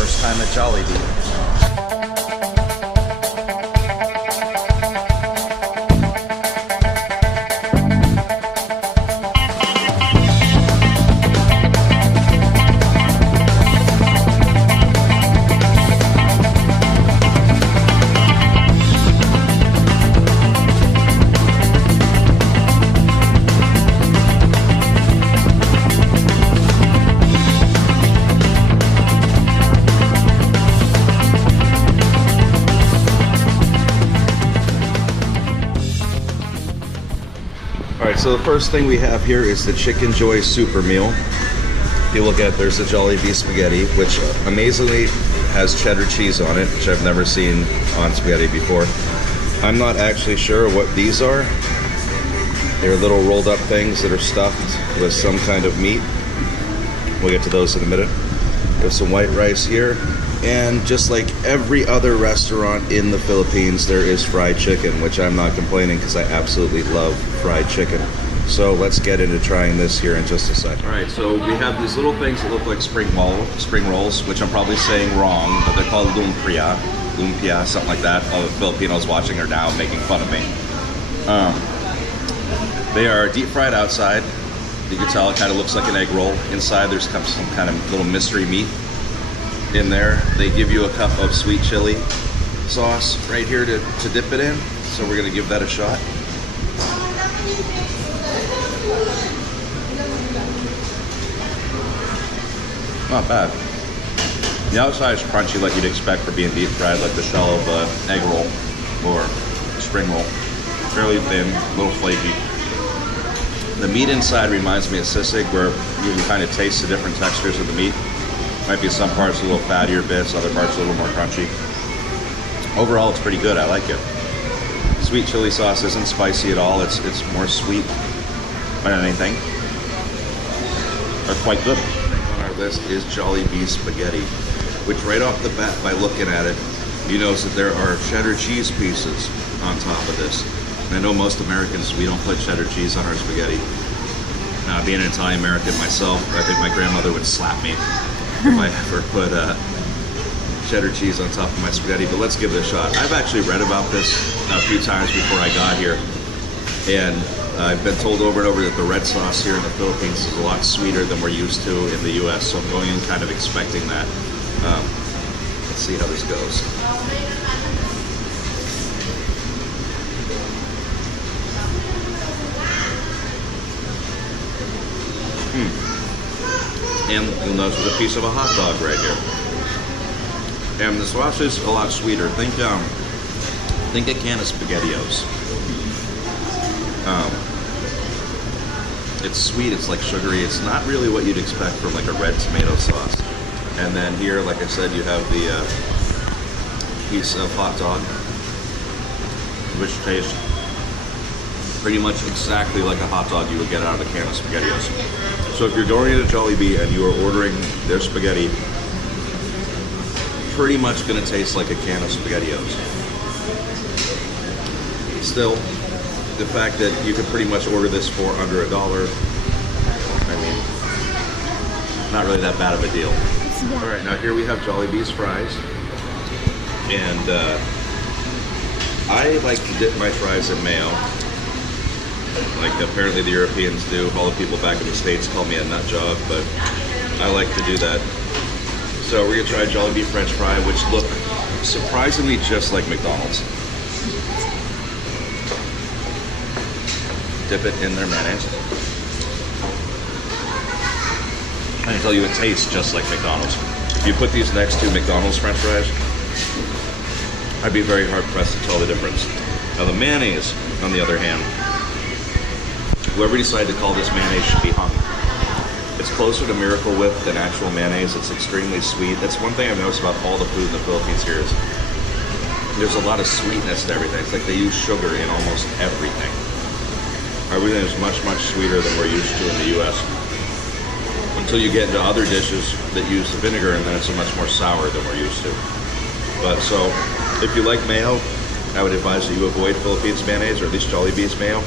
First time at Jollibee. So the first thing we have here is the Chicken Joy Super Meal. If you look at it, there's the Jollibee spaghetti, which amazingly has cheddar cheese on it, which I've never seen on spaghetti before. I'm not actually sure what these are. They're little rolled up things that are stuffed with some kind of meat. We'll get to those in a minute. There's some white rice here. And just like every other restaurant in the Philippines, there is fried chicken, which I'm not complaining because I absolutely love fried chicken. So let's get into trying this here in just a second. All right, so we have these little things that look like spring rolls, which I'm probably saying wrong, but they're called lumpia, something like that. All the Filipinos watching are now making fun of me. They are deep fried outside. You can tell it kind of looks like an egg roll. Inside there's some kind of little mystery meat in there. They give you a cup of sweet chili sauce right here to dip it in. So we're gonna give that a shot. Not bad. The outside is crunchy like you'd expect for being deep fried, like the shell of an egg roll or spring roll. Fairly thin, a little flaky. The meat inside reminds me of sisig, where you can kind of taste the different textures of the meat. Might be some parts a little fattier bits, other parts a little more crunchy. Overall, it's pretty good. I like it. Sweet chili sauce isn't spicy at all. It's more sweet than anything. That's quite good. On our list is Jollibee spaghetti, which right off the bat, by looking at it, you notice that there are cheddar cheese pieces on top of this. And I know most Americans, we don't put cheddar cheese on our spaghetti. Being an Italian American myself, I think my grandmother would slap me if I ever put cheddar cheese on top of my spaghetti, but let's give it a shot. I've actually read about this a few times before I got here, and I've been told over and over that the red sauce here in the Philippines is a lot sweeter than we're used to in the US, so I'm going in kind of expecting that. Let's see how this goes. And you'll notice there's a piece of a hot dog right here. And the sauce is a lot sweeter. Think a can of SpaghettiOs. It's sweet, it's like sugary. It's not really what you'd expect from like a red tomato sauce. And then here, like I said, you have the piece of hot dog, which tastes pretty much exactly like a hot dog you would get out of a can of SpaghettiOs. So if you're going into Jollibee and you are ordering their spaghetti, pretty much gonna taste like a can of SpaghettiOs. Still, the fact that you can pretty much order this for under $1, I mean, not really that bad of a deal. All right, now here we have Jollibee's fries. And I like to dip my fries in mayo, like apparently the Europeans do. All the people back in the States call me a nut job, but I like to do that. So we're gonna try Jollibee French fry, which look surprisingly just like McDonald's. Dip it in their mayonnaise. I can tell you it tastes just like McDonald's. If you put these next to McDonald's French fries, I'd be very hard pressed to tell the difference. Now the mayonnaise, on the other hand, whoever decided to call this mayonnaise should be hung. It's closer to Miracle Whip than actual mayonnaise. It's extremely sweet. That's one thing I've noticed about all the food in the Philippines here is there's a lot of sweetness to everything. It's like they use sugar in almost everything. Everything is much, much sweeter than we're used to in the US. Until you get into other dishes that use the vinegar, and then it's a much more sour than we're used to. But so, if you like mayo, I would advise that you avoid Philippines mayonnaise, or at least Jollibee's mayo,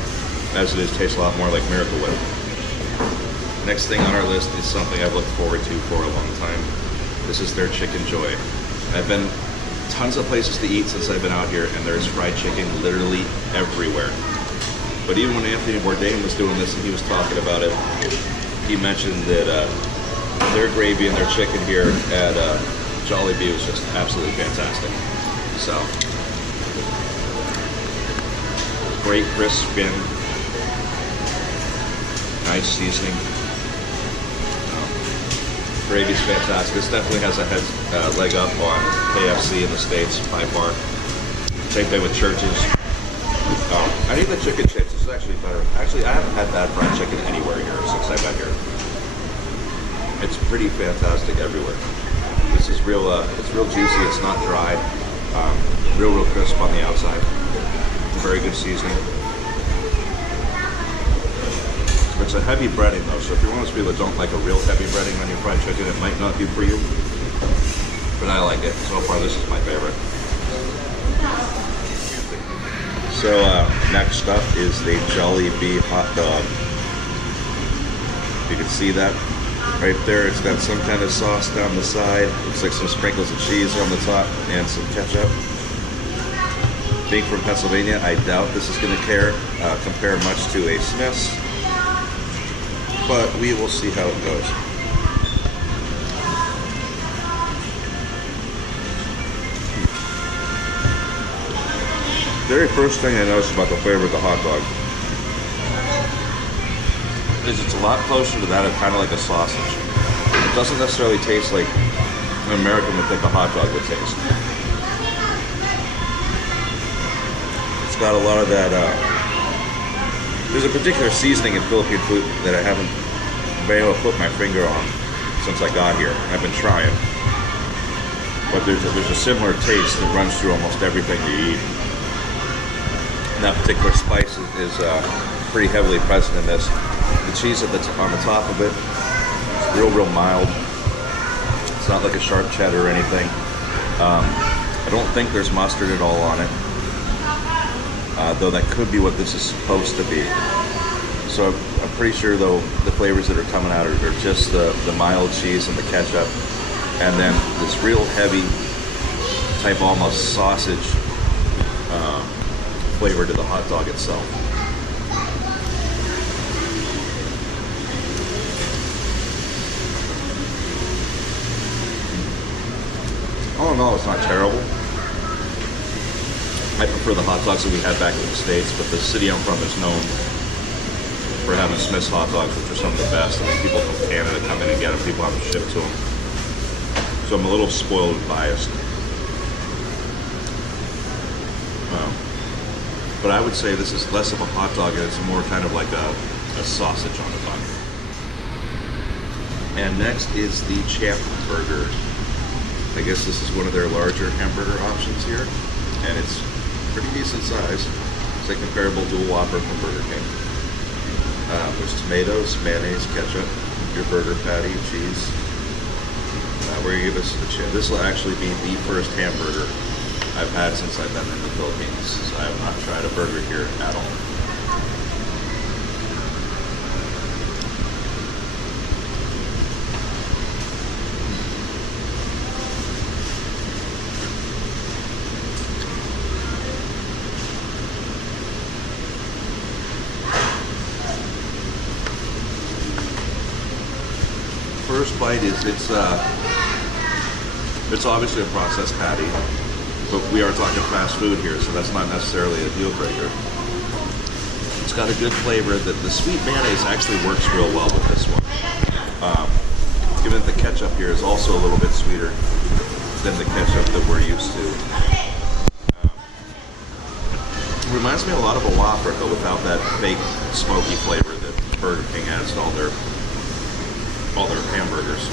as it tastes a lot more like Miracle Whip. Next thing on our list is something I've looked forward to for a long time. This is their chicken joy. I've been tons of places to eat since I've been out here, and there's fried chicken literally everywhere. But even when Anthony Bourdain was doing this and he was talking about it, he mentioned that their gravy and their chicken here at Jollibee was just absolutely fantastic. So, great crisp skin, nice seasoning. Gravy's fantastic. This definitely has a leg up on KFC in the States by far. Same thing with Church's. I need the chicken chips. This is actually better. Actually, I haven't had bad fried chicken anywhere here since I've been here. It's pretty fantastic everywhere. This is real. It's real juicy. It's not dry. Real crisp on the outside. Very good seasoning. It's a heavy breading though, so if you're one of those people that don't like a real heavy breading on your fried chicken, it might not be for you. But I like it. So far, this is my favorite. So next up is the Jollibee hot dog. You can see that right there. It's got some kind of sauce down the side. Looks like some sprinkles of cheese on the top and some ketchup. Being from Pennsylvania, I doubt this is going to compare much to a Smith's, but we will see how it goes. Very first thing I noticed about the flavor of the hot dog is it's a lot closer to that of kind of like a sausage. It doesn't necessarily taste like an American would think a hot dog would taste. It's got a lot of that, there's a particular seasoning in Philippine food that I haven't been able to put my finger on since I got here. I've been trying. But there's a similar taste that runs through almost everything you eat. And that particular spice is pretty heavily present in this. The cheese on the top of it, it's real mild. It's not like a sharp cheddar or anything. I don't think there's mustard at all on it. Though that could be what this is supposed to be. So I'm pretty sure though the flavors that are coming out are just the mild cheese and the ketchup, and then this real heavy type almost sausage flavor to the hot dog itself. All in all, it's not terrible. I prefer the hot dogs that we had back in the States, but the city I'm from is known for having Smith's hot dogs, which are some of the best. I mean, people from Canada come in and get them. People have them shipped to them. So I'm a little spoiled and biased. But I would say this is less of a hot dog and it's more kind of like a sausage on a bun. And next is the Champ Burger. I guess this is one of their larger hamburger options here. And it's pretty decent size. It's like comparable to a Whopper from Burger King. There's tomatoes, mayonnaise, ketchup, your burger patty, cheese. We're gonna give this a chance. This will actually be the first hamburger I've had since I've been in the Philippines. So I have not tried a burger here at all. First bite is it's obviously a processed patty, but we are talking fast food here, so that's not necessarily a deal breaker. It's got a good flavor. The sweet mayonnaise actually works real well with this one. Given that the ketchup here is also a little bit sweeter than the ketchup that we're used to. It reminds me a lot of a Whopper, though without that fake smoky flavor that Burger King adds to all their hamburgers.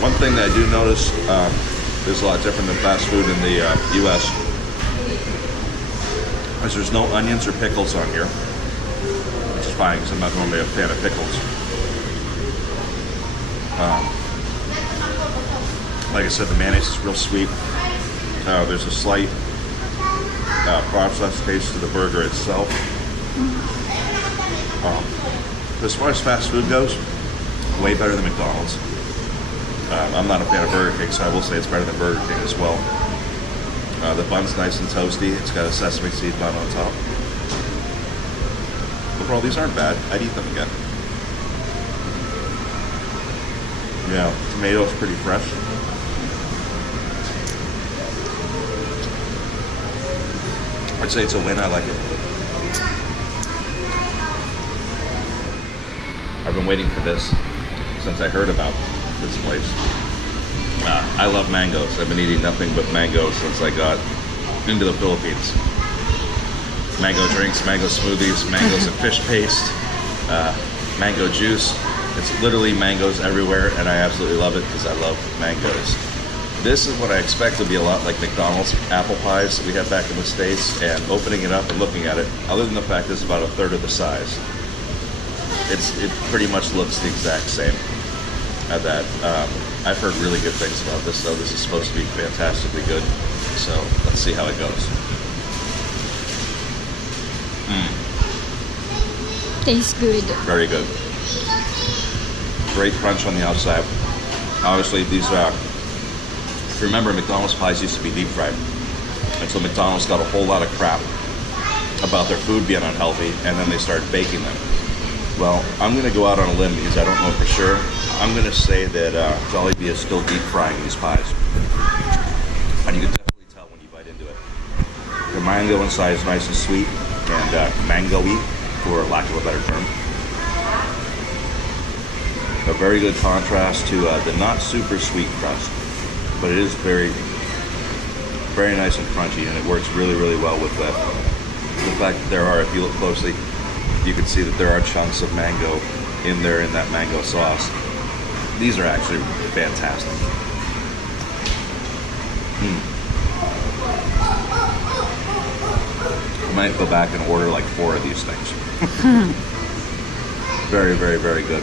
One thing that I do notice is a lot different than fast food in the U.S. is there's no onions or pickles on here, which is fine because I'm not normally a fan of pickles. Like I said, the mayonnaise is real sweet. There's a slight processed taste to the burger itself. As far as fast food goes, way better than McDonald's. I'm not a fan of Burger King, so I will say it's better than Burger King as well. The bun's nice and toasty. It's got a sesame seed bun on top. Overall, these aren't bad. I'd eat them again. Yeah, tomatoes pretty fresh. I'd say it's a win. I like it. I've been waiting for this since I heard about this place. I love mangoes. I've been eating nothing but mangoes since I got into the Philippines. Mango drinks, mango smoothies, mangoes and fish paste, mango juice. It's literally mangoes everywhere, and I absolutely love it because I love mangoes. This is what I expect to be a lot like McDonald's apple pies that we have back in the States, and opening it up and looking at it, other than the fact it's about a third of the size, it pretty much looks the exact same at that. I've heard really good things about this, though. This is supposed to be fantastically good, so let's see how it goes. Tastes good. Very good. Great crunch on the outside. Obviously, these if you remember, McDonald's pies used to be deep fried, and so McDonald's got a whole lot of crap about their food being unhealthy, and then they started baking them. Well, I'm going to go out on a limb because I don't know for sure. I'm going to say that Jollibee is still deep frying these pies, and you can definitely tell when you bite into it. The mango inside is nice and sweet and mango-y, for lack of a better term. A very good contrast to the not super sweet crust, but it is very, very nice and crunchy, and it works really, really well with the fact that there are, if you look closely, you can see that there are chunks of mango in there in that mango sauce. These are actually fantastic. I might go back and order like 4 of these things. Very, very, very good.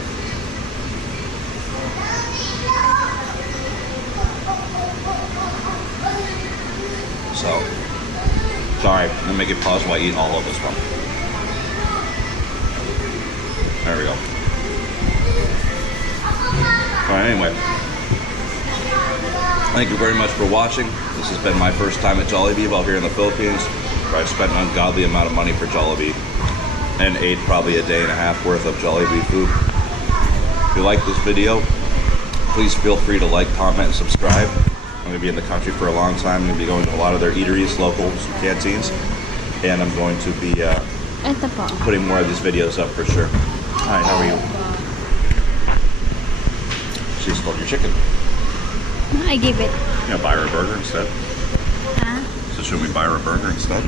So, sorry, I'm gonna make it pause while I eat all of this one. There we go. Alright, anyway. Thank you very much for watching. This has been my first time at Jollibee while here in the Philippines, where I spent an ungodly amount of money for Jollibee and ate probably a day and a half worth of Jollibee food. If you like this video, please feel free to like, comment, and subscribe. I'm going to be in the country for a long time. I'm going to be going to a lot of their eateries, locals, canteens, and I'm going to be putting more of these videos up for sure. Hi, how are you? She stole your chicken. I give it. Yeah, buy her a burger instead. Huh? So should we buy her a burger instead?